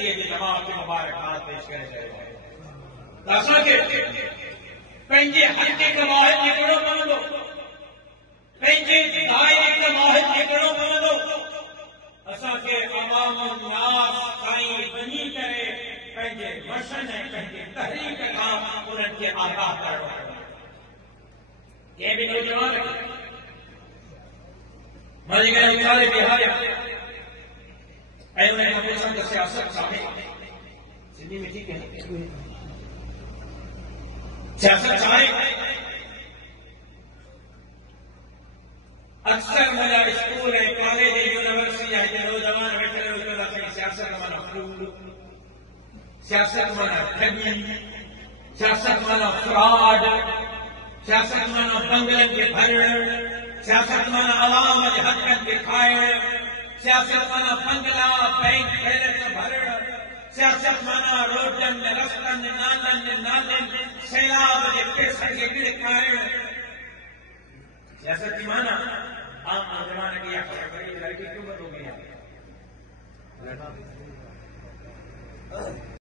لیے بھی جواب کے مبارکباد پیش کرے جائے تاکہ پنجے حق کے واحد نکڑو پوندو پنجے دائرے کے واحد نکڑو پوندو اسا کے عوام الناس تائیں بنی کرے پنجے مشن ہے پنجے تحریک کام انہن کے آگاہ کرو یہ بھی نوجوان ہے مجھے کہا مثال بہار اے میں پوچھا کہ سیاست چاہے سندھی میں ٹھیک ہے سیاست چاہے اکثر مجھا اسکول ہے کالج ہے یونیورسٹی ہے جو نوجوان بیٹھے ہوئے اس میں سیاست مانا فروڈ سیاست مانا ٹھگی سیاست مانا فراڈ سیاست مانا بنگلن کے بھرڑ سیاست مانا عوام کے حقن کے کھائڑ سیاست مانا بنگلہ بینک بیلنس بھرڑ سیاست مانا روڈن رستن نالن سیلاب کے پیسے کے گڑ کھائڑ سیاست کی مانا عام نوجوان کی یا خبر لڑکی کیوں بدو گیا